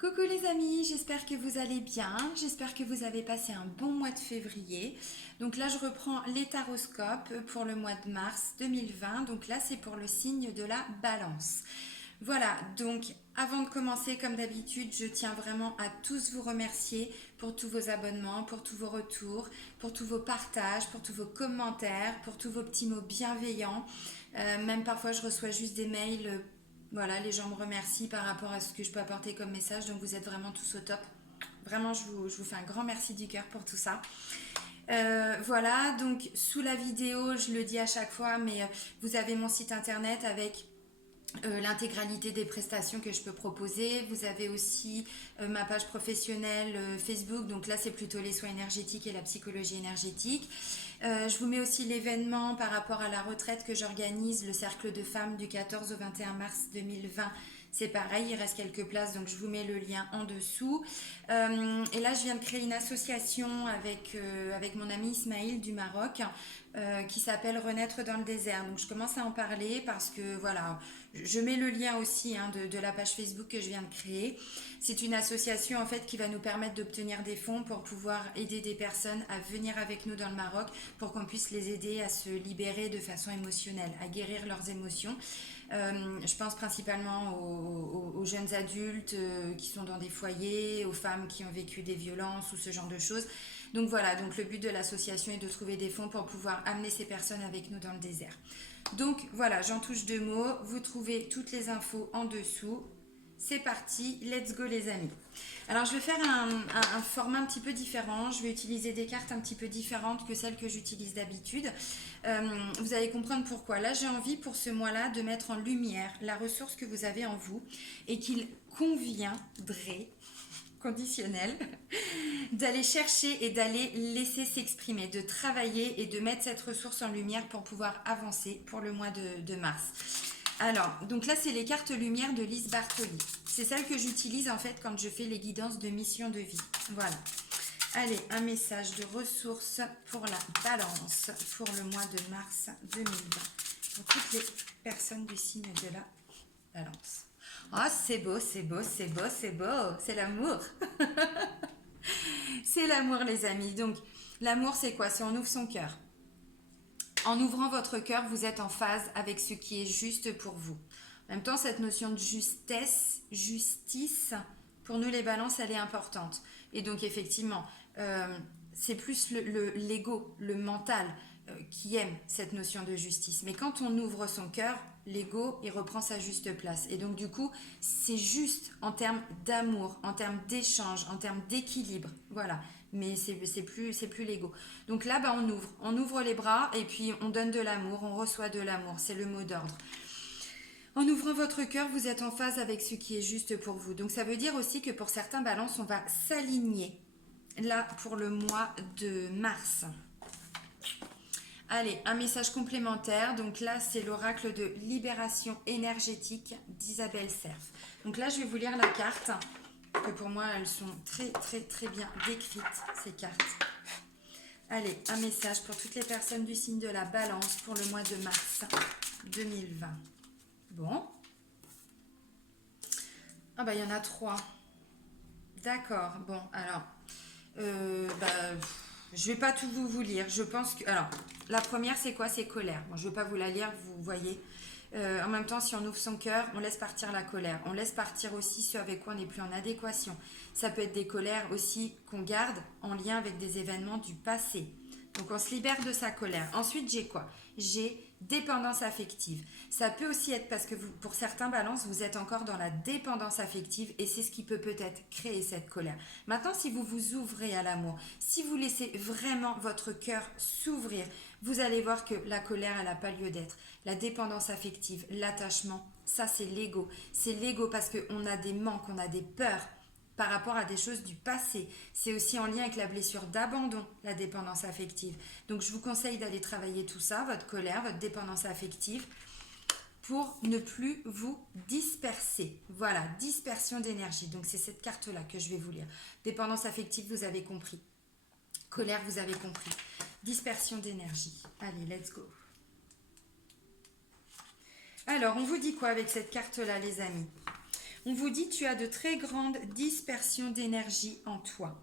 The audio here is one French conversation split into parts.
Coucou les amis, j'espère que vous allez bien, j'espère que vous avez passé un bon mois de février. Donc là je reprends les taroscopes pour le mois de mars 2020, donc là c'est pour le signe de la balance. Voilà, donc avant de commencer comme d'habitude, je tiens vraiment à tous vous remercier pour tous vos abonnements, pour tous vos retours, pour tous vos partages, pour tous vos commentaires, pour tous vos petits mots bienveillants. Même parfois je reçois juste des mails. Voilà, les gens me remercient par rapport à ce que je peux apporter comme message, donc vous êtes vraiment tous au top. Vraiment, je vous fais un grand merci du cœur pour tout ça. Voilà, donc sous la vidéo, je le dis à chaque fois, mais vous avez mon site internet avec l'intégralité des prestations que je peux proposer. Vous avez aussi ma page professionnelle Facebook, donc là c'est plutôt les soins énergétiques et la psychologie énergétique. Je vous mets aussi l'événement par rapport à la retraite que j'organise, le cercle de femmes du 14 au 21 mars 2020. C'est pareil, il reste quelques places, donc je vous mets le lien en dessous. Et là, je viens de créer une association avec mon ami Ismaïl du Maroc qui s'appelle Renaître dans le désert. Donc je commence à en parler parce que voilà, je mets le lien aussi de la page Facebook que je viens de créer. C'est une association en fait qui va nous permettre d'obtenir des fonds pour pouvoir aider des personnes à venir avec nous dans le Maroc pour qu'on puisse les aider à se libérer de façon émotionnelle, à guérir leurs émotions. Je pense principalement aux jeunes adultes qui sont dans des foyers, aux femmes qui ont vécu des violences ou ce genre de choses. Donc voilà, donc le but de l'association est de trouver des fonds pour pouvoir amener ces personnes avec nous dans le désert. Donc voilà, j'en touche deux mots, vous trouvez toutes les infos en dessous. C'est parti, let's go les amis. Alors je vais faire un format un petit peu différent, je vais utiliser des cartes un petit peu différentes que celles que j'utilise d'habitude. Vous allez comprendre pourquoi. Là j'ai envie pour ce mois-là de mettre en lumière la ressource que vous avez en vous et qu'il conviendrait, conditionnel, d'aller chercher et d'aller laisser s'exprimer, de travailler et de mettre cette ressource en lumière pour pouvoir avancer pour le mois de mars. Alors, donc là, c'est les cartes lumière de Lise Bartoli. C'est celle que j'utilise en fait quand je fais les guidances de mission de vie. Voilà. Allez, un message de ressources pour la balance pour le mois de mars 2020. Pour toutes les personnes du signe de la balance. Oh, c'est beau, c'est beau, c'est beau, c'est beau. C'est l'amour. C'est l'amour, les amis. Donc, l'amour, c'est quoi? C'est on ouvre son cœur. En ouvrant votre cœur, vous êtes en phase avec ce qui est juste pour vous. En même temps, cette notion de justesse, justice, pour nous les balances, elle est importante. Et donc effectivement, c'est plus l'ego, le mental qui aime cette notion de justice. Mais quand on ouvre son cœur, l'ego, il reprend sa juste place. Et donc du coup, c'est juste en termes d'amour, en termes d'échange, en termes d'équilibre. Voilà. Mais c'est plus l'ego. Donc là, bah, on ouvre les bras et puis on donne de l'amour, on reçoit de l'amour. C'est le mot d'ordre. En ouvrant votre cœur, vous êtes en phase avec ce qui est juste pour vous. Donc ça veut dire aussi que pour certains balances, on va s'aligner là pour le mois de mars. Allez, un message complémentaire. Donc là, c'est l'oracle de libération énergétique d'Isabelle Cerf. Donc là, je vais vous lire la carte, que pour moi, elles sont très, très, très bien décrites, ces cartes. Allez, un message pour toutes les personnes du signe de la balance pour le mois de mars 2020. Bon. Ah bah, il y en a 3. D'accord. Bon, alors, je vais pas tout vous lire. Je pense que... Alors, la première, c'est quoi? C'est colère. Bon, je vais pas vous la lire, vous voyez. En même temps, si on ouvre son cœur, on laisse partir la colère. On laisse partir aussi ce avec quoi on n'est plus en adéquation. Ça peut être des colères aussi qu'on garde en lien avec des événements du passé. Donc, on se libère de sa colère. Ensuite, j'ai quoi? J'ai dépendance affective. Ça peut aussi être parce que pour certains balances, vous êtes encore dans la dépendance affective et c'est ce qui peut peut-être créer cette colère. Maintenant, si vous vous ouvrez à l'amour, si vous laissez vraiment votre cœur s'ouvrir, vous allez voir que la colère, elle n'a pas lieu d'être. La dépendance affective, l'attachement, ça c'est l'ego. C'est l'ego parce qu'on a des manques, on a des peurs par rapport à des choses du passé. C'est aussi en lien avec la blessure d'abandon, la dépendance affective. Donc je vous conseille d'aller travailler tout ça, votre colère, votre dépendance affective, pour ne plus vous disperser. Voilà, dispersion d'énergie. Donc c'est cette carte-là que je vais vous lire. Dépendance affective, vous avez compris. Colère, vous avez compris. Dispersion d'énergie. Allez, let's go. Alors, on vous dit quoi avec cette carte-là, les amis? On vous dit tu as de très grandes dispersions d'énergie en toi.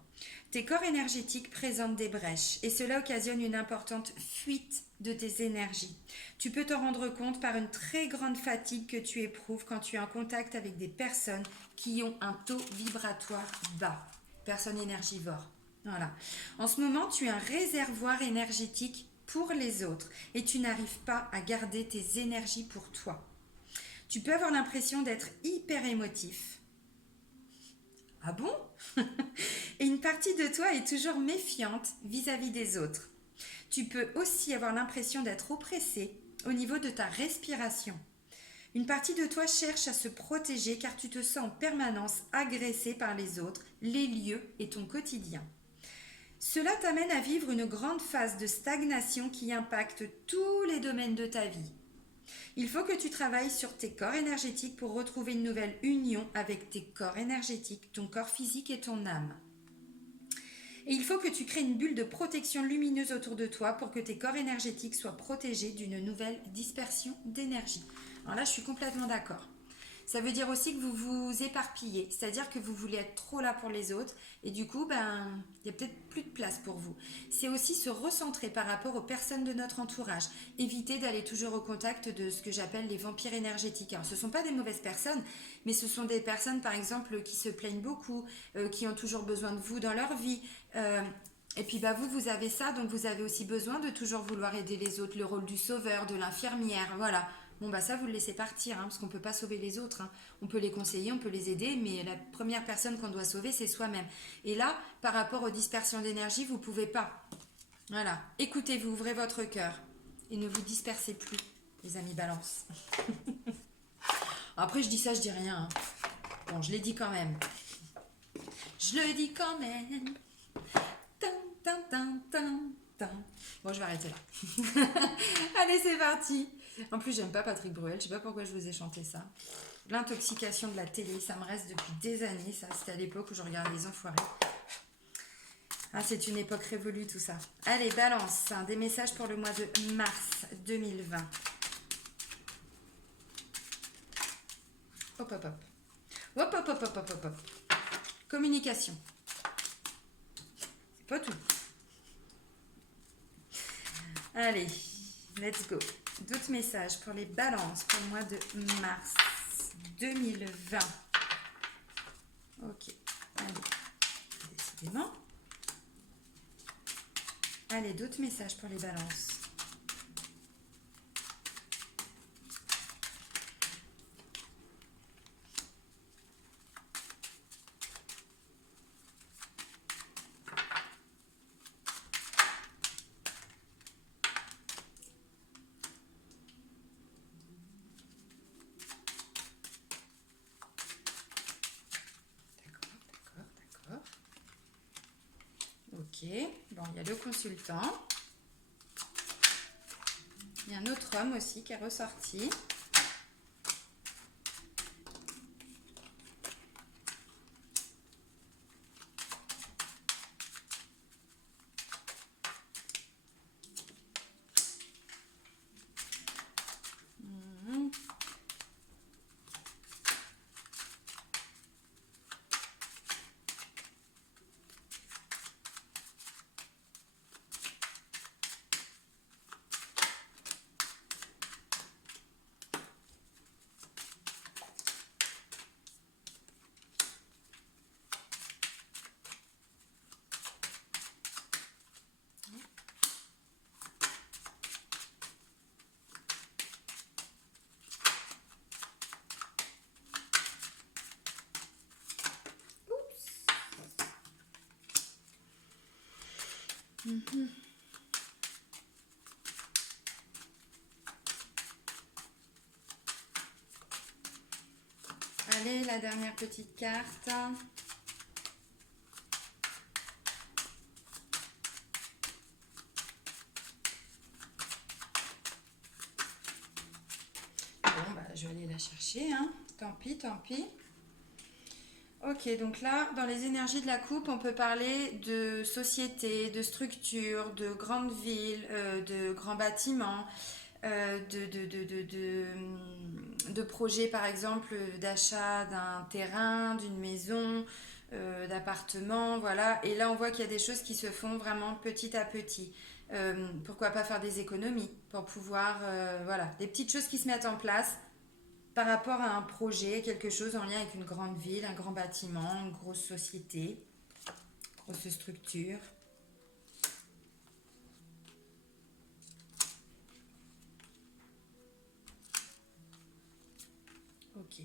Tes corps énergétiques présentent des brèches et cela occasionne une importante fuite de tes énergies. Tu peux t'en rendre compte par une très grande fatigue que tu éprouves quand tu es en contact avec des personnes qui ont un taux vibratoire bas. Personnes énergivores. Voilà. En ce moment, tu es un réservoir énergétique pour les autres et tu n'arrives pas à garder tes énergies pour toi. Tu peux avoir l'impression d'être hyper émotif. Ah bon? Et une partie de toi est toujours méfiante vis-à-vis des autres. Tu peux aussi avoir l'impression d'être oppressé au niveau de ta respiration. Une partie de toi cherche à se protéger car tu te sens en permanence agressé par les autres, les lieux et ton quotidien. Cela t'amène à vivre une grande phase de stagnation qui impacte tous les domaines de ta vie. Il faut que tu travailles sur tes corps énergétiques pour retrouver une nouvelle union avec tes corps énergétiques, ton corps physique et ton âme. Et il faut que tu crées une bulle de protection lumineuse autour de toi pour que tes corps énergétiques soient protégés d'une nouvelle dispersion d'énergie. Alors là, je suis complètement d'accord. Ça veut dire aussi que vous vous éparpillez, c'est-à-dire que vous voulez être trop là pour les autres et du coup, il n'y a peut-être plus de place pour vous. C'est aussi se recentrer par rapport aux personnes de notre entourage. Éviter d'aller toujours au contact de ce que j'appelle les vampires énergétiques. Alors, ce ne sont pas des mauvaises personnes, mais ce sont des personnes, par exemple, qui se plaignent beaucoup, qui ont toujours besoin de vous dans leur vie. Et puis vous avez ça, donc vous avez aussi besoin de toujours vouloir aider les autres, le rôle du sauveur, de l'infirmière, voilà. Bon ça vous le laissez partir, parce qu'on ne peut pas sauver les autres. On peut les conseiller, on peut les aider, mais la première personne qu'on doit sauver, c'est soi-même. Et là, par rapport aux dispersions d'énergie, vous ne pouvez pas. Voilà, écoutez-vous, ouvrez votre cœur et ne vous dispersez plus, les amis balance. Après, je dis ça, je dis rien. Bon, je l'ai dit quand même. Je le dis quand même. Bon, je vais arrêter là. Allez, c'est parti. En plus, j'aime pas Patrick Bruel. Je sais pas pourquoi je vous ai chanté ça. L'intoxication de la télé, ça me reste depuis des années. Ça, c'était à l'époque où je regardais Les Enfoirés. Ah, c'est une époque révolue tout ça. Allez, balance. Des messages pour le mois de mars 2020. Hop, hop, hop. Hop, hop, hop, hop, hop, hop, hop. Communication. C'est pas tout. Allez, let's go. D'autres messages pour les balances pour le mois de mars 2020. Ok, allez, décidément. Allez, d'autres messages pour les balances. Ok, bon, il y a le consultant. Il y a un autre homme aussi qui est ressorti. Allez, la dernière petite carte. Bon, je vais aller la chercher, hein. Tant pis, tant pis. Ok, donc là, dans les énergies de la coupe, on peut parler de société, de structure, de grandes villes, de grands bâtiments. de projets, par exemple, d'achat d'un terrain, d'une maison, d'appartement, voilà. Et là, on voit qu'il y a des choses qui se font vraiment petit à petit. Pourquoi pas faire des économies pour pouvoir, voilà, des petites choses qui se mettent en place par rapport à un projet, quelque chose en lien avec une grande ville, un grand bâtiment, une grosse société, grosse structure. Ok.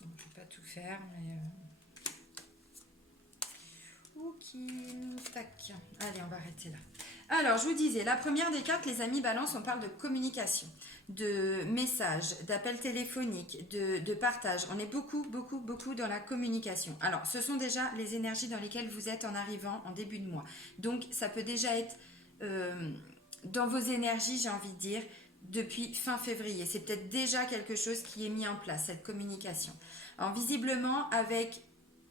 Bon, je ne vais pas tout faire, mais... Ok, tac. Allez, on va arrêter là. Alors, je vous disais, la première des cartes, les amis balance, on parle de communication, de messages, d'appels téléphoniques, de partage. On est beaucoup, beaucoup, beaucoup dans la communication. Alors, ce sont déjà les énergies dans lesquelles vous êtes en arrivant en début de mois. Donc, ça peut déjà être euh, dans vos énergies, j'ai envie de dire, depuis fin février. C'est peut-être déjà quelque chose qui est mis en place, cette communication. Alors, visiblement, avec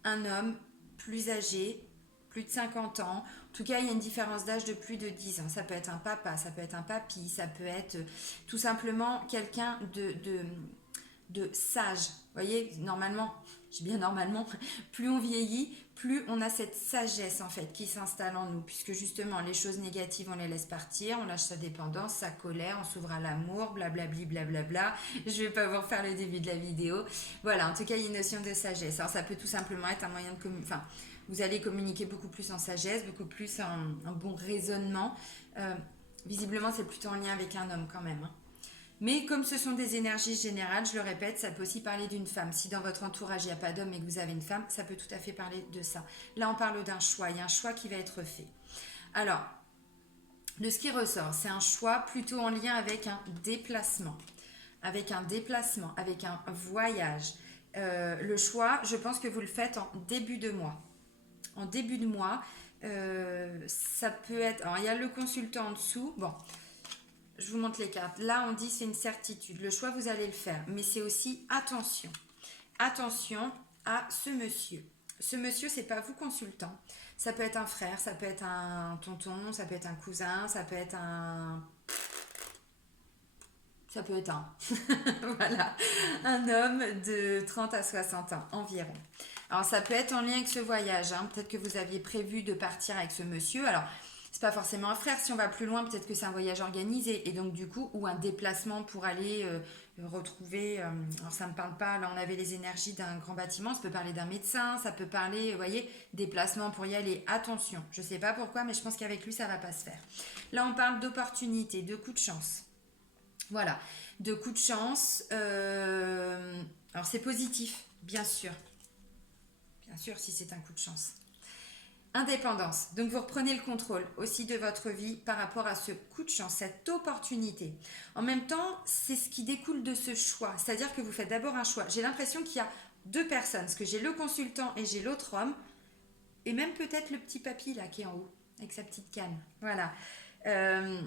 un homme plus âgé, plus de 50 ans. En tout cas, il y a une différence d'âge de plus de 10 ans. Ça peut être un papa, ça peut être un papy, ça peut être tout simplement quelqu'un de sage. Vous voyez, normalement, je dis bien normalement, plus on vieillit, plus on a cette sagesse en fait qui s'installe en nous, puisque justement les choses négatives on les laisse partir, on lâche sa dépendance, sa colère, on s'ouvre à l'amour, blablabli, blablabla. Je vais pas vous refaire le début de la vidéo. Voilà, en tout cas il y a une notion de sagesse. Alors ça peut tout simplement être un moyen de communiquer, enfin vous allez communiquer beaucoup plus en sagesse, beaucoup plus en bon raisonnement. Visiblement c'est plutôt en lien avec un homme quand même, hein. Mais comme ce sont des énergies générales, je le répète, ça peut aussi parler d'une femme. Si dans votre entourage il n'y a pas d'homme et que vous avez une femme, ça peut tout à fait parler de ça. Là, on parle d'un choix. Il y a un choix qui va être fait. Alors, de ce qui ressort, c'est un choix plutôt en lien avec un déplacement. Avec un déplacement, avec un voyage. Le choix, je pense que vous le faites en début de mois. En début de mois, ça peut être... Alors, il y a le consultant en dessous. Bon, je vous montre les cartes. Là, on dit c'est une certitude. Le choix, vous allez le faire. Mais c'est aussi attention. Attention à ce monsieur. Ce monsieur, c'est pas vous consultant. Ça peut être un frère, ça peut être un tonton, ça peut être un cousin, ça peut être un... Ça peut être un... voilà. Un homme de 30 à 60 ans environ. Alors, ça peut être en lien avec ce voyage, hein. Peut-être que vous aviez prévu de partir avec ce monsieur. Alors, c'est pas forcément un frère. Si on va plus loin, peut-être que c'est un voyage organisé. Et donc, du coup, ou un déplacement pour aller retrouver. Alors, ça me parle pas. Là, on avait les énergies d'un grand bâtiment. Ça peut parler d'un médecin. Ça peut parler, vous voyez, déplacement pour y aller. Attention. Je sais pas pourquoi, mais je pense qu'avec lui, ça va pas se faire. Là, on parle d'opportunité, de coup de chance. Voilà. De coup de chance. Alors, c'est positif, bien sûr. Bien sûr, si c'est un coup de chance. Indépendance. Donc vous reprenez le contrôle aussi de votre vie par rapport à ce coup de chance, cette opportunité. En même temps, c'est ce qui découle de ce choix. C'est-à-dire que vous faites d'abord un choix. J'ai l'impression qu'il y a deux personnes, parce que j'ai le consultant et j'ai l'autre homme, et même peut-être le petit papy là qui est en haut, avec sa petite canne. Voilà. Euh,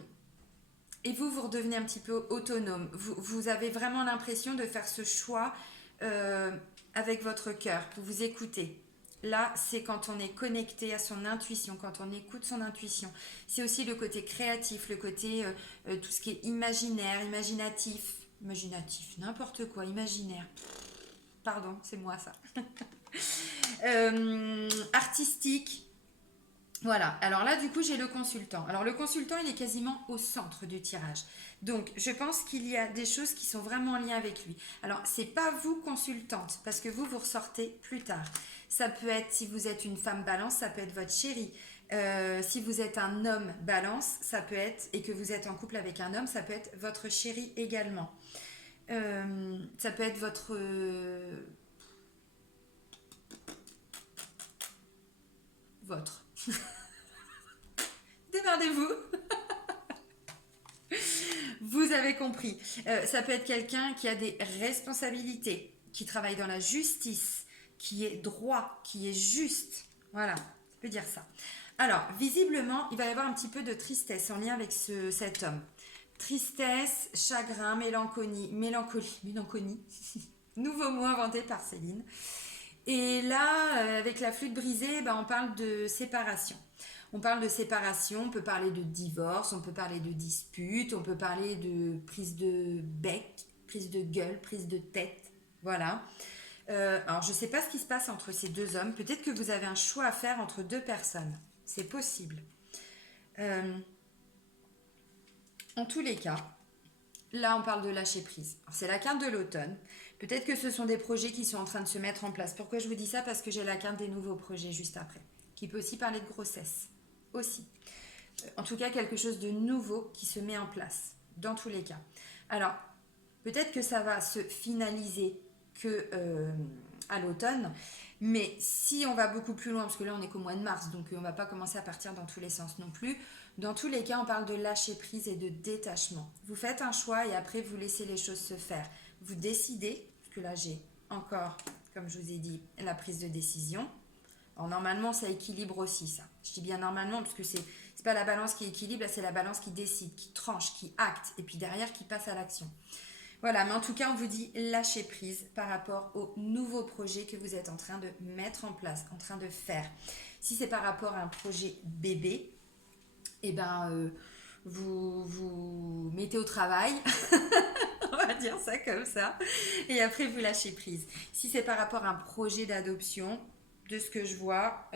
et vous, vous redevenez un petit peu autonome. Vous avez vraiment l'impression de faire ce choix euh, avec votre cœur, pour vous écouter. Là, c'est quand on est connecté à son intuition, quand on écoute son intuition. C'est aussi le côté créatif, le côté tout ce qui est imaginaire, imaginatif, n'importe quoi, imaginaire. Pardon, c'est moi ça. Artistique. Voilà, alors là du coup j'ai le consultant. Alors le consultant il est quasiment au centre du tirage. Donc je pense qu'il y a des choses qui sont vraiment en lien avec lui. Alors c'est pas vous consultante parce que vous ressortez plus tard. Ça peut être si vous êtes une femme balance, ça peut être votre chérie. Si vous êtes un homme balance, ça peut être, et que vous êtes en couple avec un homme, ça peut être votre chéri également. Ça peut être votre. Démerdez-vous. Vous avez compris. Ça peut être quelqu'un qui a des responsabilités, qui travaille dans la justice, qui est droit, qui est juste. Voilà, ça peut dire ça. Alors, visiblement, il va y avoir un petit peu de tristesse en lien avec cet homme. Tristesse, chagrin, mélancolie. Nouveau mot inventé par Céline. Et là, avec la flûte brisée, ben, on parle de séparation. On parle de séparation, on peut parler de divorce, on peut parler de dispute, on peut parler de prise de bec, prise de gueule, prise de tête. Voilà. Alors, je ne sais pas ce qui se passe entre ces deux hommes. Peut-être que vous avez un choix à faire entre deux personnes. C'est possible. Euh, en tous les cas, là, on parle de lâcher prise. Alors, c'est la carte de l'automne. Peut-être que ce sont des projets qui sont en train de se mettre en place. Pourquoi je vous dis ça? Parce que j'ai la carte des nouveaux projets juste après, qui peut aussi parler de grossesse. Aussi. En tout cas, quelque chose de nouveau qui se met en place, dans tous les cas. Alors, peut-être que ça va se finaliser que à l'automne, mais si on va beaucoup plus loin, parce que là on est qu'au mois de mars, donc on va pas commencer à partir dans tous les sens non plus, dans tous les cas on parle de lâcher prise et de détachement. Vous faites un choix et après vous laissez les choses se faire. Vous décidez, parce que là j'ai encore, comme je vous ai dit, la prise de décision. Alors normalement ça équilibre aussi ça. Je dis bien normalement parce que c'est pas la balance qui équilibre, là c'est la balance qui décide, qui tranche, qui acte, et puis derrière qui passe à l'action. Voilà, mais en tout cas, on vous dit lâcher prise par rapport au nouveau projet que vous êtes en train de mettre en place, en train de faire. Si c'est par rapport à un projet bébé, eh ben, vous vous mettez au travail, on va dire ça comme ça, et après vous lâchez prise. Si c'est par rapport à un projet d'adoption, de ce que je vois,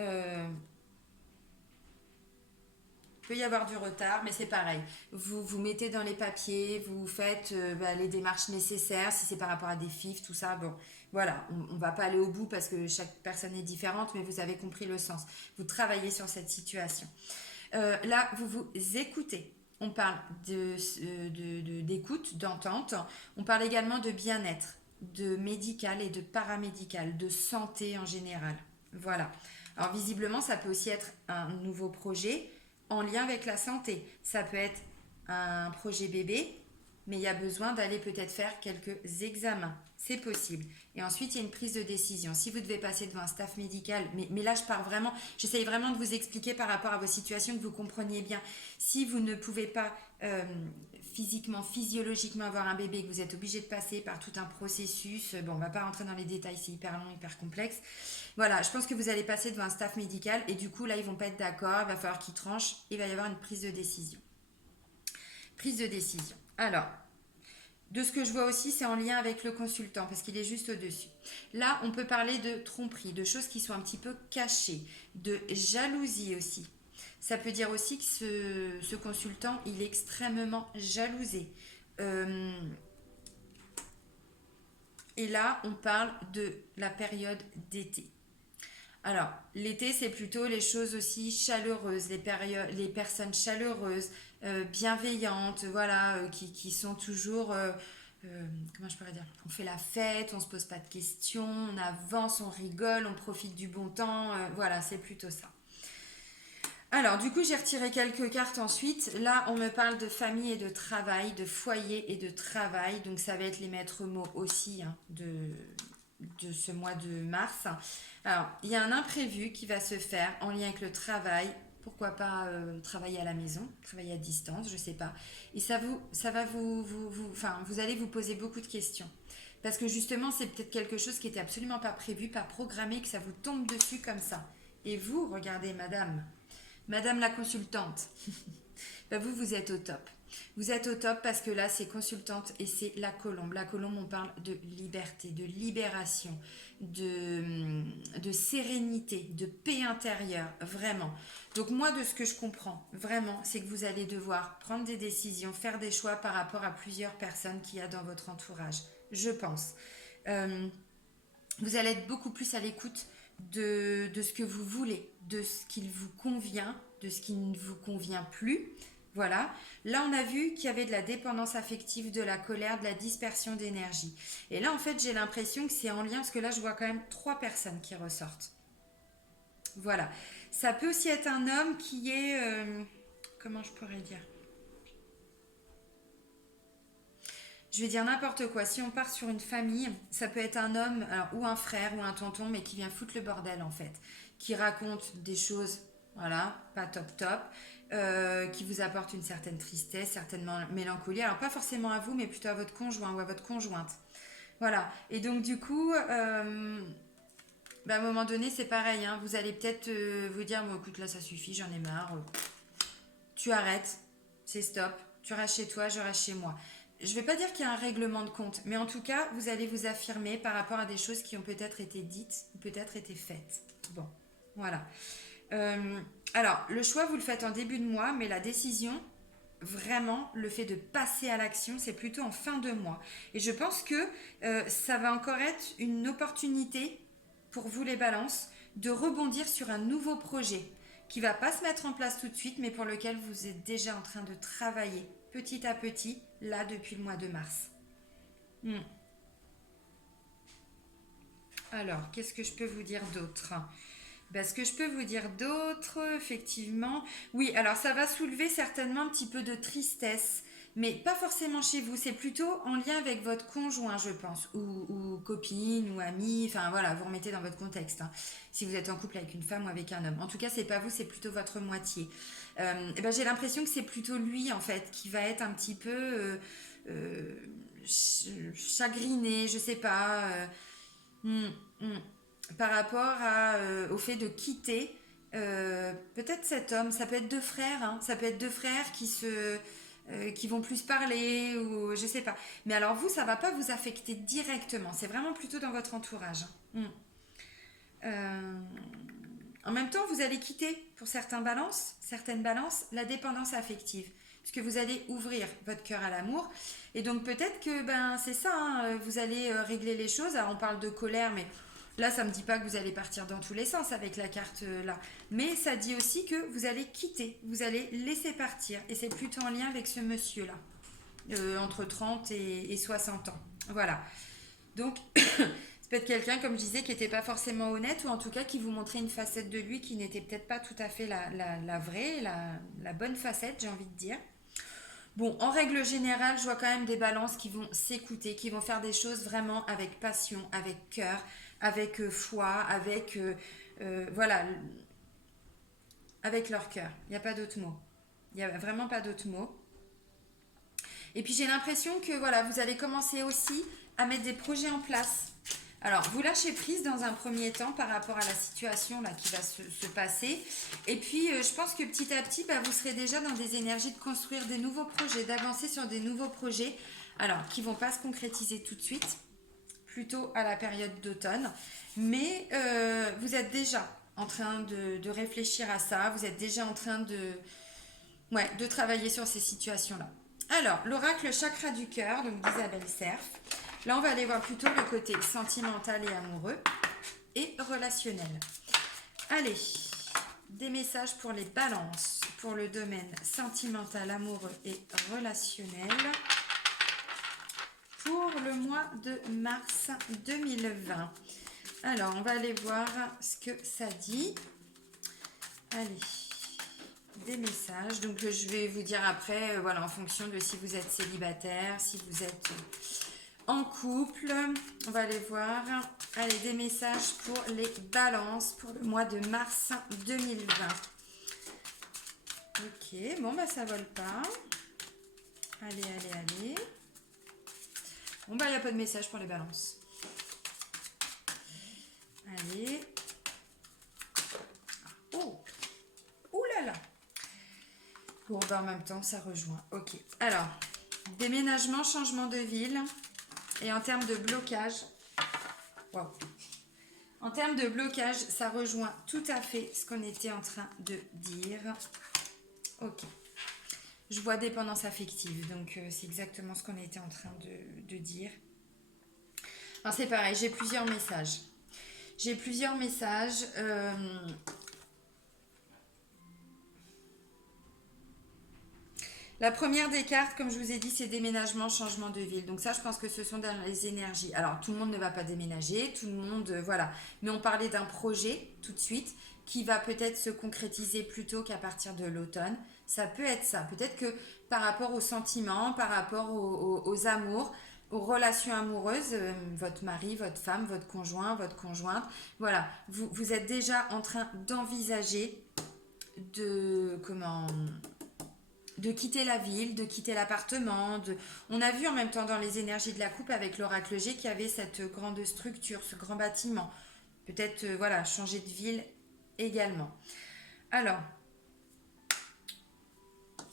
peut y avoir du retard, mais c'est pareil. Vous vous mettez dans les papiers, vous faites les démarches nécessaires, si c'est par rapport à des FIF, tout ça, bon, voilà, on ne va pas aller au bout parce que chaque personne est différente, mais vous avez compris le sens. Vous travaillez sur cette situation. Là, vous vous écoutez. On parle d'écoute, d'entente. On parle également de bien-être, de médical et de paramédical, de santé en général. Voilà. Alors visiblement, ça peut aussi être un nouveau projet en lien avec la santé. Ça peut être un projet bébé, mais il y a besoin d'aller peut-être faire quelques examens. C'est possible. Et ensuite, il y a une prise de décision. Si vous devez passer devant un staff médical, mais là, je pars vraiment, j'essaye vraiment de vous expliquer par rapport à vos situations, que vous compreniez bien. Si vous ne pouvez pas physiquement, physiologiquement avoir un bébé, que vous êtes obligé de passer par tout un processus, bon, on ne va pas rentrer dans les détails, c'est hyper long, hyper complexe. Voilà, je pense que vous allez passer devant un staff médical et du coup, là, ils vont pas être d'accord, il va falloir qu'ils tranchent, il va y avoir une prise de décision. Prise de décision. Alors, de ce que je vois aussi, c'est en lien avec le consultant, parce qu'il est juste au-dessus. Là, on peut parler de tromperie, de choses qui sont un petit peu cachées, de jalousie aussi. Ça peut dire aussi que ce consultant, il est extrêmement jalousé. Euh, et là, on parle de la période d'été. Alors, l'été, c'est plutôt les choses aussi chaleureuses, les personnes chaleureuses, bienveillantes, voilà, qui sont toujours, comment je pourrais dire, on fait la fête, on se pose pas de questions, on avance, on rigole, on profite du bon temps, voilà, c'est plutôt ça. Alors, du coup, j'ai retiré quelques cartes ensuite. Là, on me parle de famille et de travail, de foyer et de travail. Donc, ça va être les maîtres mots aussi hein, de ce mois de mars. Alors, il y a un imprévu qui va se faire en lien avec le travail. Pourquoi pas travailler à la maison, travailler à distance, je sais pas. Et ça va enfin, vous allez vous poser beaucoup de questions. Parce que justement, c'est peut-être quelque chose qui était absolument pas prévu, pas programmé, que ça vous tombe dessus comme ça. Et vous, regardez, Madame la consultante, ben vous, vous êtes au top. Vous êtes au top parce que là, c'est consultante et c'est la colombe. La colombe, on parle de liberté, de libération, de sérénité, de paix intérieure, vraiment. Donc moi, de ce que je comprends, vraiment, c'est que vous allez devoir prendre des décisions, faire des choix par rapport à plusieurs personnes qu'il y a dans votre entourage, je pense. Euh, vous allez être beaucoup plus à l'écoute de ce que vous voulez, de ce qui vous convient, de ce qui ne vous convient plus. Voilà. Là, on a vu qu'il y avait de la dépendance affective, de la colère, de la dispersion d'énergie. Et là, en fait, j'ai l'impression que c'est en lien, parce que là, je vois quand même 3 personnes qui ressortent. Voilà. Ça peut aussi être un homme qui est... comment je pourrais dire? Je vais dire n'importe quoi. Si on part sur une famille, ça peut être un homme alors, ou un frère ou un tonton, mais qui vient foutre le bordel en fait. Qui raconte des choses, voilà, pas top top, qui vous apporte une certaine tristesse, certainement mélancolie. Alors pas forcément à vous, mais plutôt à votre conjoint ou à votre conjointe. Voilà. Et donc du coup, Bah, à un moment donné, c'est pareil, hein. Vous allez peut-être vous dire, bon, écoute, là, ça suffit, j'en ai marre. Tu arrêtes, c'est stop. Tu restes chez toi, je reste chez moi. Je ne vais pas dire qu'il y a un règlement de compte, mais en tout cas, vous allez vous affirmer par rapport à des choses qui ont peut-être été dites ou peut-être été faites. Bon, voilà. Euh, alors, le choix, vous le faites en début de mois, mais la décision, vraiment, le fait de passer à l'action, c'est plutôt en fin de mois. Et je pense que ça va encore être une opportunité pour vous les balances de rebondir sur un nouveau projet qui va pas se mettre en place tout de suite, mais pour lequel vous êtes déjà en train de travailler petit à petit, là, depuis le mois de mars. Hmm. Alors, qu'est-ce que je peux vous dire d'autre? Ben, ce que je peux vous dire d'autre, effectivement, oui, alors ça va soulever certainement un petit peu de tristesse, mais pas forcément chez vous, c'est plutôt en lien avec votre conjoint, je pense, ou copine, ou ami, enfin voilà, vous remettez dans votre contexte, hein, si vous êtes en couple avec une femme ou avec un homme. En tout cas, c'est pas vous, c'est plutôt votre moitié. Eh ben, j'ai l'impression que c'est plutôt lui, en fait, qui va être un petit peu euh, chagriné, je sais pas. Hmm, hmm. Par rapport au fait de quitter peut-être cet homme, ça peut être deux frères, hein, ça peut être deux frères qui vont plus parler ou je sais pas. Mais alors vous, ça va pas vous affecter directement, c'est vraiment plutôt dans votre entourage. Hmm. Euh, En même temps, vous allez quitter pour certaines balances, la dépendance affective. Puisque vous allez ouvrir votre cœur à l'amour. Et donc peut-être que ben, c'est ça, hein, vous allez régler les choses. Alors on parle de colère, mais là ça ne me dit pas que vous allez partir dans tous les sens avec la carte là. Mais ça dit aussi que vous allez quitter, vous allez laisser partir. Et c'est plutôt en lien avec ce monsieur-là, entre 30 et 60 ans. Voilà. Donc, c'est peut-être quelqu'un, comme je disais, qui n'était pas forcément honnête, ou en tout cas qui vous montrait une facette de lui qui n'était peut-être pas tout à fait la vraie, la bonne facette, j'ai envie de dire. Bon, en règle générale, je vois quand même des balances qui vont s'écouter, qui vont faire des choses vraiment avec passion, avec cœur, avec foi, avec, voilà, avec leur cœur. Il n'y a pas d'autre mot. Il n'y a vraiment pas d'autre mot. Et puis j'ai l'impression que voilà, vous allez commencer aussi à mettre des projets en place. Alors, vous lâchez prise dans un premier temps par rapport à la situation là, qui va se passer. Et puis, je pense que petit à petit, bah, vous serez déjà dans des énergies de construire des nouveaux projets, d'avancer sur des nouveaux projets. Alors, qui ne vont pas se concrétiser tout de suite, plutôt à la période d'automne. Mais vous êtes déjà en train de réfléchir à ça. Vous êtes déjà en train de travailler sur ces situations-là. Alors, l'oracle chakra du cœur, donc d'Isabelle Cerf. Là, on va aller voir plutôt le côté sentimental et amoureux et relationnel. Allez, des messages pour les balances, pour le domaine sentimental, amoureux et relationnel pour le mois de mars 2020. Alors, on va aller voir ce que ça dit. Allez, des messages. Donc, je vais vous dire après, voilà, en fonction de si vous êtes célibataire, si vous êtes en couple. On va aller voir. Allez, des messages pour les balances pour le mois de mars 2020. Ok, bon, bah ça vole pas. Allez, allez, allez. Bon, bah il n'y a pas de message pour les balances. Allez. Oh, ouh là là. Bon, bah en même temps, ça rejoint. Ok, alors, déménagement, changement de ville. Et en termes de blocage, wow. En termes de blocage, ça rejoint tout à fait ce qu'on était en train de dire. Ok. Je vois dépendance affective, donc c'est exactement ce qu'on était en train de dire. Alors c'est pareil, j'ai plusieurs messages. J'ai plusieurs messages. La première des cartes, comme je vous ai dit, c'est déménagement, changement de ville. Donc ça, je pense que ce sont dans les énergies. Alors, tout le monde ne va pas déménager, tout le monde, voilà. Mais on parlait d'un projet tout de suite qui va peut-être se concrétiser plus tôt qu'à partir de l'automne. Ça peut être ça. Peut-être que par rapport aux sentiments, par rapport aux amours, aux relations amoureuses, votre mari, votre femme, votre conjoint, votre conjointe, voilà, vous êtes déjà en train d'envisager de quitter la ville, de quitter l'appartement. On a vu en même temps dans les énergies de la coupe avec l'oracle G qu'il y avait cette grande structure, ce grand bâtiment. Peut-être, voilà, changer de ville également. Alors,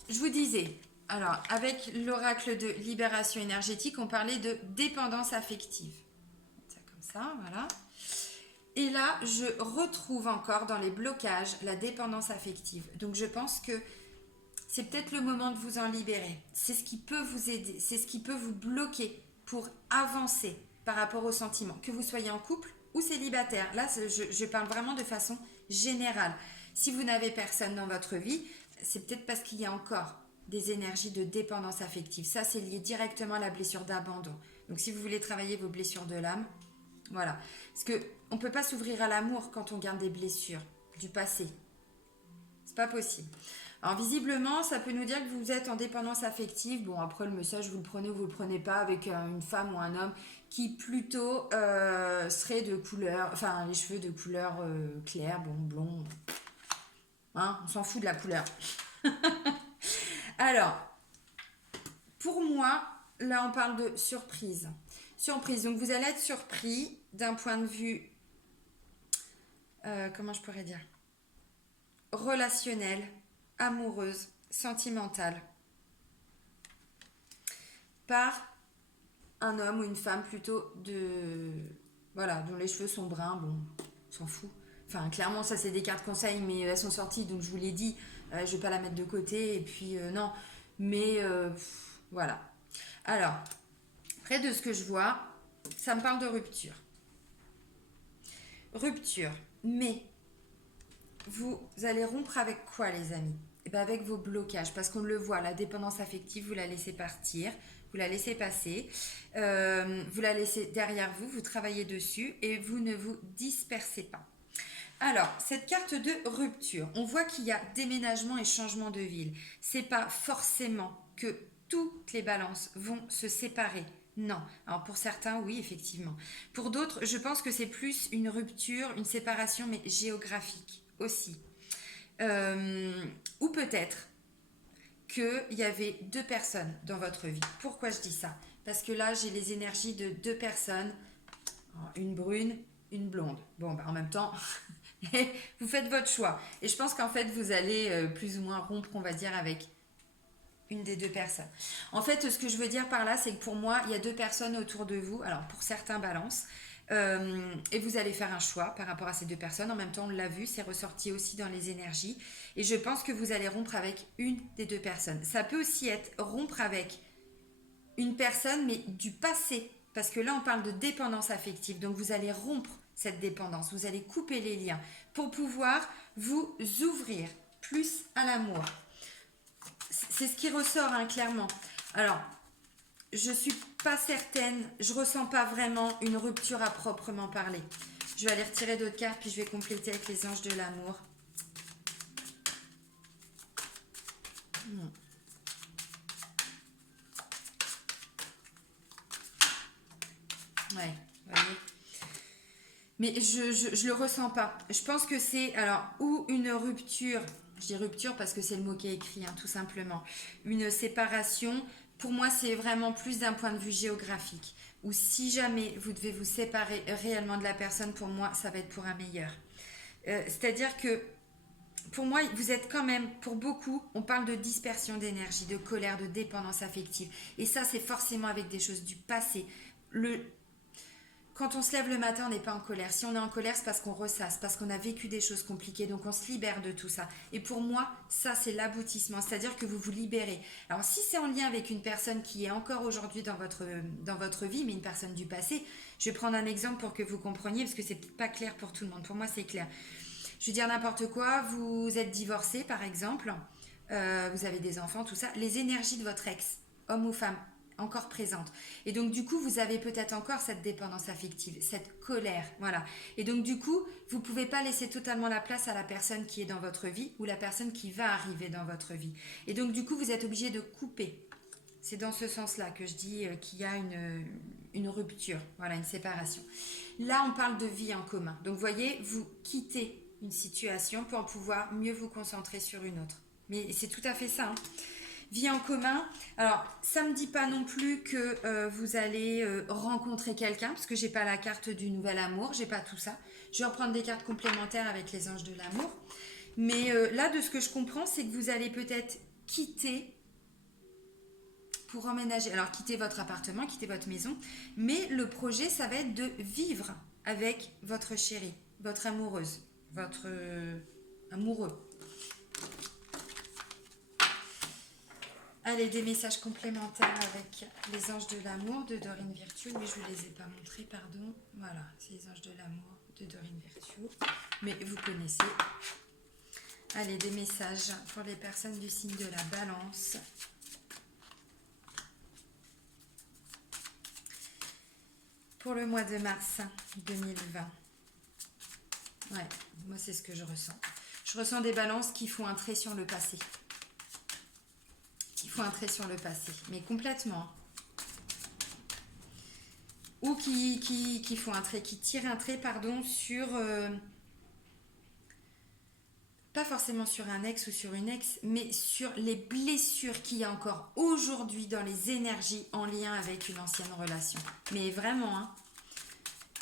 je vous disais, alors, avec l'oracle de libération énergétique, on parlait de dépendance affective. Ça comme ça, voilà. Et là, je retrouve encore dans les blocages la dépendance affective. Donc, je pense que c'est peut-être le moment de vous en libérer. C'est ce qui peut vous aider, c'est ce qui peut vous bloquer pour avancer par rapport aux sentiments. Que vous soyez en couple ou célibataire. Là, je parle vraiment de façon générale. Si vous n'avez personne dans votre vie, c'est peut-être parce qu'il y a encore des énergies de dépendance affective. Ça, c'est lié directement à la blessure d'abandon. Donc, si vous voulez travailler vos blessures de l'âme, voilà. Parce qu'on ne peut pas s'ouvrir à l'amour quand on garde des blessures du passé. C'est pas possible. Alors visiblement, ça peut nous dire que vous êtes en dépendance affective. Bon, après le message, vous le prenez ou vous le prenez pas avec une femme ou un homme qui plutôt serait de couleur, enfin les cheveux de couleur claire, blond. Hein, on s'en fout de la couleur. Alors, pour moi, là on parle de surprise. Surprise, donc vous allez être surpris d'un point de vue, comment je pourrais dire, relationnel, amoureuse, sentimentale, par un homme ou une femme plutôt voilà, dont les cheveux sont bruns, bon, on s'en fout. Enfin, clairement, ça c'est des cartes conseils, mais elles sont sorties, donc je vous l'ai dit, je vais pas la mettre de côté, et puis non, mais voilà. Alors, près de ce que je vois, ça me parle de rupture. Rupture, mais vous allez rompre avec quoi, les amis? Eh bien, avec vos blocages, parce qu'on le voit, la dépendance affective, vous la laissez partir, vous la laissez passer, vous la laissez derrière vous, vous travaillez dessus et vous ne vous dispersez pas. Alors, cette carte de rupture, on voit qu'il y a déménagement et changement de ville. C'est pas forcément que toutes les balances vont se séparer. Non. Alors pour certains, oui, effectivement. Pour d'autres, je pense que c'est plus une rupture, une séparation, mais géographique aussi. Ou peut-être qu'il y avait deux personnes dans votre vie. Pourquoi je dis ça? Parce que là, j'ai les énergies de deux personnes, une brune, une blonde. Bon, en même temps, vous faites votre choix. Et je pense qu'en fait, vous allez plus ou moins rompre, on va dire, avec une des deux personnes. En fait, ce que je veux dire par là, c'est que pour moi, il y a deux personnes autour de vous. Alors, pour certains, balance. Et vous allez faire un choix par rapport à ces deux personnes. En même temps, on l'a vu, c'est ressorti aussi dans les énergies. Et je pense que vous allez rompre avec une des deux personnes. Ça peut aussi être rompre avec une personne, mais du passé. Parce que là, on parle de dépendance affective. Donc, vous allez rompre cette dépendance. Vous allez couper les liens pour pouvoir vous ouvrir plus à l'amour. C'est ce qui ressort, hein, clairement. Alors, je suis pas certaine, je ressens pas vraiment une rupture à proprement parler. Je vais aller retirer d'autres cartes, puis je vais compléter avec les anges de l'amour. Ouais, vous voyez. Mais je le ressens pas. Je pense que c'est, alors, ou une rupture, je dis rupture parce que c'est le mot qui est écrit, hein, tout simplement. Une séparation, pour moi, c'est vraiment plus d'un point de vue géographique. Ou si jamais vous devez vous séparer réellement de la personne, pour moi, ça va être pour un meilleur. C'est-à-dire que pour moi, vous êtes quand même, pour beaucoup, on parle de dispersion d'énergie, de colère, de dépendance affective. Et ça, c'est forcément avec des choses du passé. Quand on se lève le matin, on n'est pas en colère. Si on est en colère, c'est parce qu'on ressasse, parce qu'on a vécu des choses compliquées, donc on se libère de tout ça. Et pour moi, ça, c'est l'aboutissement, c'est-à-dire que vous vous libérez. Alors, si c'est en lien avec une personne qui est encore aujourd'hui dans votre vie, mais une personne du passé, je vais prendre un exemple pour que vous compreniez, parce que c'est pas clair pour tout le monde. Pour moi, c'est clair. Je vais dire n'importe quoi, vous êtes divorcé, par exemple, vous avez des enfants, tout ça. Les énergies de votre ex, homme ou femme, encore présente. Et donc, du coup, vous avez peut-être encore cette dépendance affective, cette colère, voilà. Et donc, du coup, vous ne pouvez pas laisser totalement la place à la personne qui est dans votre vie ou la personne qui va arriver dans votre vie. Et donc, du coup, vous êtes obligé de couper. C'est dans ce sens-là que je dis qu'il y a une rupture, voilà, une séparation. Là, on parle de vie en commun. Donc, vous voyez, vous quittez une situation pour pouvoir mieux vous concentrer sur une autre. Mais c'est tout à fait ça, hein. Vie en commun. Alors, ça me dit pas non plus que vous allez rencontrer quelqu'un, parce que j'ai pas la carte du nouvel amour, j'ai pas tout ça. Je vais reprendre des cartes complémentaires avec les anges de l'amour. Mais là, de ce que je comprends, c'est que vous allez peut-être quitter pour emménager. Alors, quitter votre appartement, quitter votre maison. Mais le projet, ça va être de vivre avec votre chérie, votre amoureuse, votre amoureux. Allez, des messages complémentaires avec les anges de l'amour de Dorine Virtue. Oui, je ne vous les ai pas montrés, pardon. Voilà, c'est les anges de l'amour de Dorine Virtue. Mais vous connaissez. Allez, des messages pour les personnes du signe de la Balance. Pour le mois de mars 2020. Ouais, moi c'est ce que je ressens. Je ressens des balances qui font un trait sur le passé. Qui font un trait sur le passé, mais complètement. Ou qui font un trait, qui tirent un trait, pardon, sur... pas forcément sur un ex ou sur une ex, mais sur les blessures qu'il y a encore aujourd'hui dans les énergies en lien avec une ancienne relation. Mais vraiment, hein,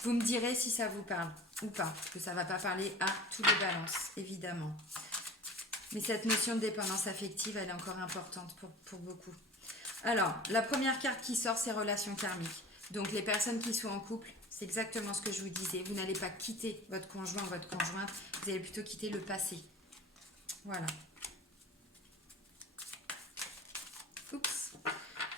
vous me direz si ça vous parle ou pas, parce que ça ne va pas parler à tous les balances, évidemment. Mais cette notion de dépendance affective, elle est encore importante pour beaucoup. Alors, la première carte qui sort, c'est relations karmiques. Donc, les personnes qui sont en couple, c'est exactement ce que je vous disais. Vous n'allez pas quitter votre conjoint ou votre conjointe, vous allez plutôt quitter le passé. Voilà. Oups.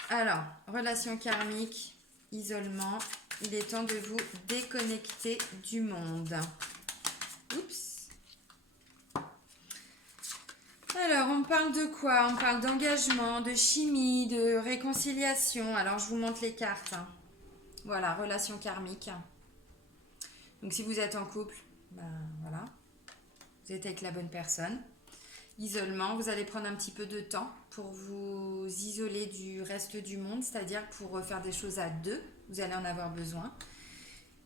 Alors, relation karmique, isolement. Il est temps de vous déconnecter du monde. Oups. Alors, on parle de quoi? On parle d'engagement, de chimie, de réconciliation. Alors, je vous montre les cartes. Voilà, relation karmique. Donc, si vous êtes en couple, ben voilà, vous êtes avec la bonne personne. Isolement, vous allez prendre un petit peu de temps pour vous isoler du reste du monde, c'est-à-dire pour faire des choses à deux, vous allez en avoir besoin.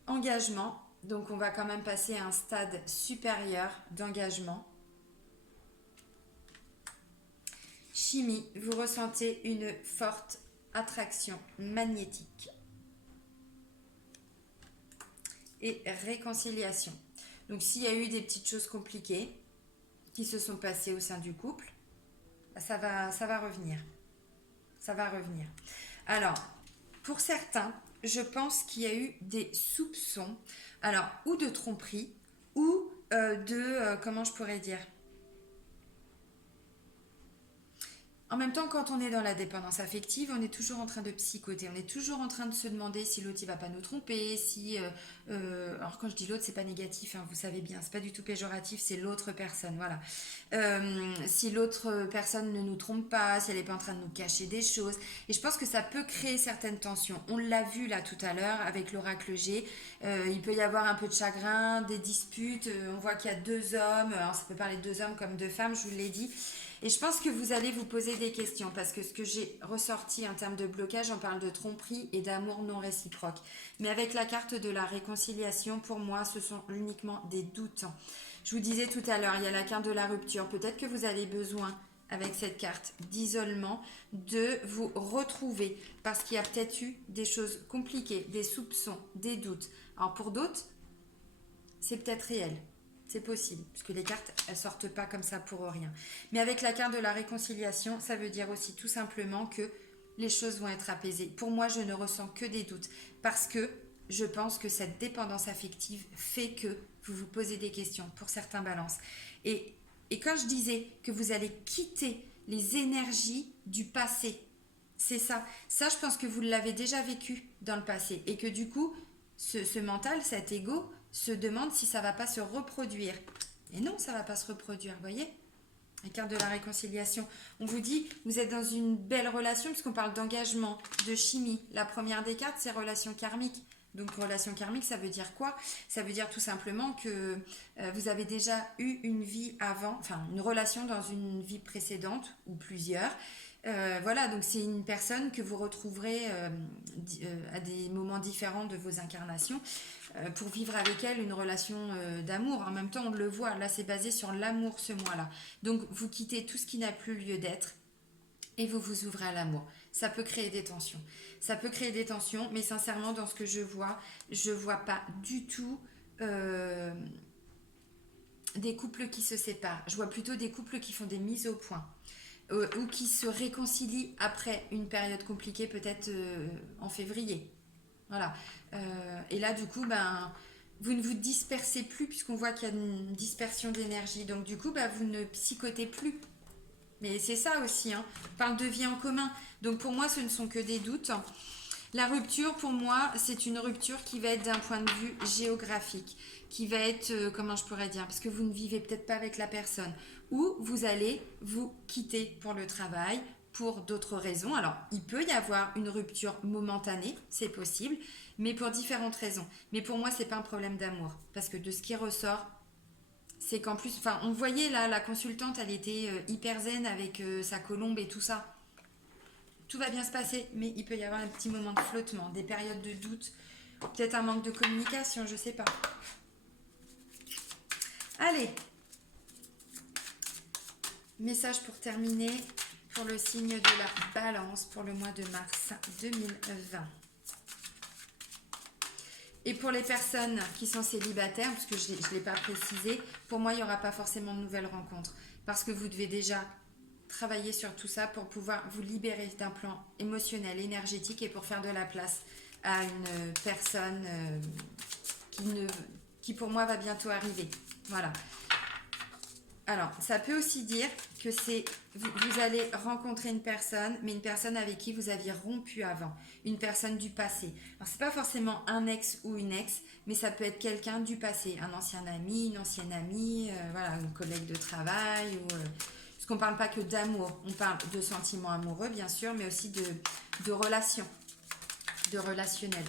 Engagement, donc on va quand même passer à un stade supérieur d'engagement. Chimie, vous ressentez une forte attraction magnétique. Et réconciliation. Donc s'il y a eu des petites choses compliquées qui se sont passées au sein du couple, ça va revenir. Ça va revenir. Alors, pour certains, je pense qu'il y a eu des soupçons, alors, ou de tromperie, ou comment je pourrais dire? En même temps, quand on est dans la dépendance affective, on est toujours en train de psychoter. On est toujours en train de se demander si l'autre ne va pas nous tromper. Alors quand je dis l'autre, c'est pas négatif, hein, vous savez bien, c'est pas du tout péjoratif, c'est l'autre personne, voilà. Si l'autre personne ne nous trompe pas, si elle n'est pas en train de nous cacher des choses. Et je pense que ça peut créer certaines tensions. On l'a vu là tout à l'heure avec l'oracle G. Il peut y avoir un peu de chagrin, des disputes. On voit qu'il y a deux hommes. Alors ça peut parler de deux hommes comme deux femmes, je vous l'ai dit. Et je pense que vous allez vous poser des questions parce que ce que j'ai ressorti en termes de blocage, on parle de tromperie et d'amour non réciproque. Mais avec la carte de la réconciliation, pour moi, ce sont uniquement des doutes. Je vous disais tout à l'heure, il y a la carte de la rupture. Peut-être que vous avez besoin, avec cette carte d'isolement, de vous retrouver parce qu'il y a peut-être eu des choses compliquées, des soupçons, des doutes. Alors pour d'autres, c'est peut-être réel. C'est possible, puisque les cartes, elles sortent pas comme ça pour rien. Mais avec la carte de la réconciliation, ça veut dire aussi tout simplement que les choses vont être apaisées. Pour moi, je ne ressens que des doutes, parce que je pense que cette dépendance affective fait que vous vous posez des questions pour certains balances. Et quand je disais que vous allez quitter les énergies du passé, c'est ça. Ça, je pense que vous l'avez déjà vécu dans le passé. Et que du coup, ce mental, cet ego, se demande si ça ne va pas se reproduire. Et non, ça ne va pas se reproduire, vous voyez? La carte de la réconciliation. On vous dit, vous êtes dans une belle relation, puisqu'on parle d'engagement, de chimie. La première des cartes, c'est relation karmique. Donc, relation karmique, ça veut dire quoi? Ça veut dire tout simplement que vous avez déjà eu une vie avant, enfin, une relation dans une vie précédente, ou plusieurs. Voilà, donc c'est une personne que vous retrouverez à des moments différents de vos incarnations pour vivre avec elle une relation d'amour. En même temps, on le voit, là c'est basé sur l'amour ce mois-là. Donc vous quittez tout ce qui n'a plus lieu d'être et vous vous ouvrez à l'amour. Ça peut créer des tensions. Ça peut créer des tensions, mais sincèrement, dans ce que je vois pas du tout des couples qui se séparent. Je vois plutôt des couples qui font des mises au point ou qui se réconcilient après une période compliquée, peut-être en février. Voilà. Et là, du coup, ben, vous ne vous dispersez plus puisqu'on voit qu'il y a une dispersion d'énergie. Donc, du coup, ben, vous ne psychotez plus. Mais c'est ça aussi, hein. On parle de vie en commun. Donc, pour moi, ce ne sont que des doutes. La rupture, pour moi, c'est une rupture qui va être d'un point de vue géographique, qui va être, comment je pourrais dire, parce que vous ne vivez peut-être pas avec la personne, ou vous allez vous quitter pour le travail, pour d'autres raisons. Alors, il peut y avoir une rupture momentanée, c'est possible, mais pour différentes raisons. Mais pour moi, c'est pas un problème d'amour, parce que de ce qui ressort, c'est qu'en plus, enfin, on voyait là, la consultante, elle était hyper zen avec sa colombe et tout ça. Tout va bien se passer, mais il peut y avoir un petit moment de flottement, des périodes de doute, peut-être un manque de communication, je sais pas. Allez, message pour terminer pour le signe de la balance pour le mois de mars 2020. Et pour les personnes qui sont célibataires, parce que je ne l'ai pas précisé, pour moi, il n'y aura pas forcément de nouvelles rencontres. Parce que vous devez déjà travailler sur tout ça pour pouvoir vous libérer d'un plan émotionnel, énergétique et pour faire de la place à une personne qui pour moi va bientôt arriver. Voilà. Alors, ça peut aussi dire que vous allez rencontrer une personne, mais une personne avec qui vous aviez rompu avant, une personne du passé. Alors, c'est pas forcément un ex ou une ex, mais ça peut être quelqu'un du passé, un ancien ami, une ancienne amie, voilà, une collègue de travail, parce qu'on parle pas que d'amour, on parle de sentiments amoureux, bien sûr, mais aussi de relations, de relationnel.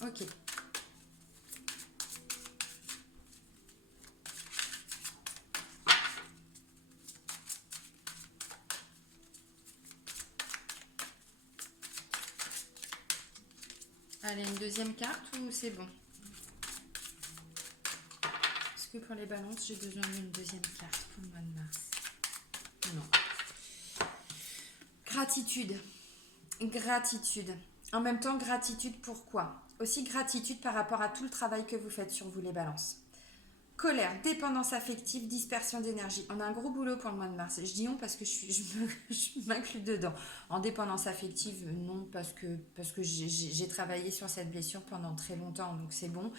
Ok. Allez, une deuxième carte ou c'est bon? Est-ce que pour les balances, j'ai besoin d'une deuxième carte pour le mois de mars? Non. Gratitude. Gratitude. En même temps, gratitude pourquoi? Aussi gratitude par rapport à tout le travail que vous faites sur vous les balances. Colère, dépendance affective, dispersion d'énergie. On a un gros boulot pour le mois de mars. Je dis on parce que je m'inclus dedans. En dépendance affective, non, parce que j'ai travaillé sur cette blessure pendant très longtemps, donc c'est bon.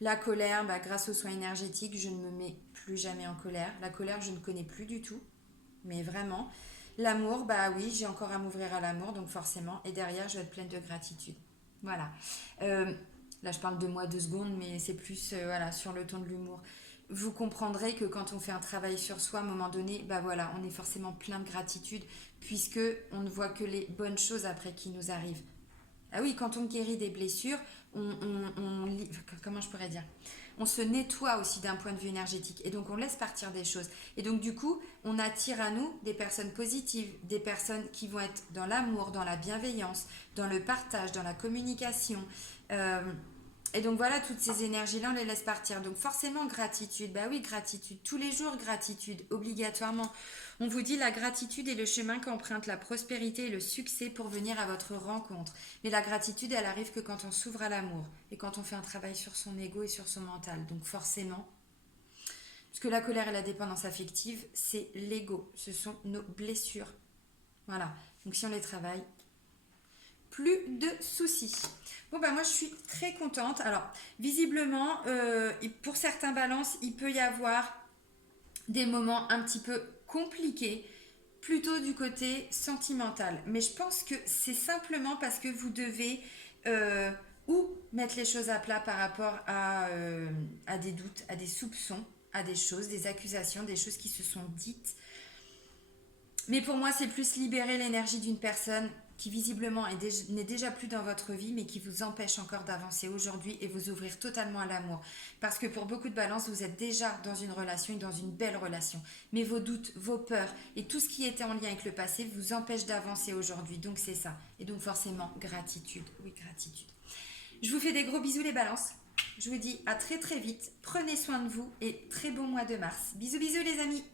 La colère, bah, grâce aux soins énergétiques, je ne me mets plus jamais en colère. La colère, je ne connais plus du tout, mais vraiment. L'amour, bah oui, j'ai encore à m'ouvrir à l'amour, donc forcément. Et derrière, je vais être pleine de gratitude. Voilà. Euh, Là, je parle de moi 2 secondes, mais c'est plus voilà, sur le ton de l'humour. Vous comprendrez que quand on fait un travail sur soi, à un moment donné, bah voilà, on est forcément plein de gratitude, puisque on ne voit que les bonnes choses après qui nous arrivent. Ah oui, quand on guérit des blessures, comment je pourrais dire, on se nettoie aussi d'un point de vue énergétique et donc on laisse partir des choses. Et donc du coup, on attire à nous des personnes positives, des personnes qui vont être dans l'amour, dans la bienveillance, dans le partage, dans la communication. Euh, et donc voilà, toutes ces énergies-là, on les laisse partir. Donc forcément, gratitude. Bah oui, gratitude. Tous les jours, gratitude, obligatoirement. On vous dit la gratitude est le chemin qu'emprunte la prospérité et le succès pour venir à votre rencontre. Mais la gratitude, elle arrive que quand on s'ouvre à l'amour et quand on fait un travail sur son ego et sur son mental. Donc forcément, parce que la colère et la dépendance affective, c'est l'ego. Ce sont nos blessures. Voilà. Donc si on les travaille, plus de soucis. Bon bah moi je suis très contente. Alors visiblement pour certains balances il peut y avoir des moments un petit peu compliqués, plutôt du côté sentimental. Mais je pense que c'est simplement parce que vous devez ou mettre les choses à plat par rapport à des doutes, à des soupçons, à des choses, des accusations, des choses qui se sont dites. Mais pour moi, c'est plus libérer l'énergie d'une personne qui visiblement n'est déjà plus dans votre vie, mais qui vous empêche encore d'avancer aujourd'hui et vous ouvrir totalement à l'amour. Parce que pour beaucoup de balances, vous êtes déjà dans une relation et dans une belle relation. Mais vos doutes, vos peurs et tout ce qui était en lien avec le passé vous empêche d'avancer aujourd'hui. Donc c'est ça. Et donc forcément, gratitude. Oui, gratitude. Je vous fais des gros bisous les balances. Je vous dis à très très vite. Prenez soin de vous et très bon mois de mars. Bisous bisous les amis.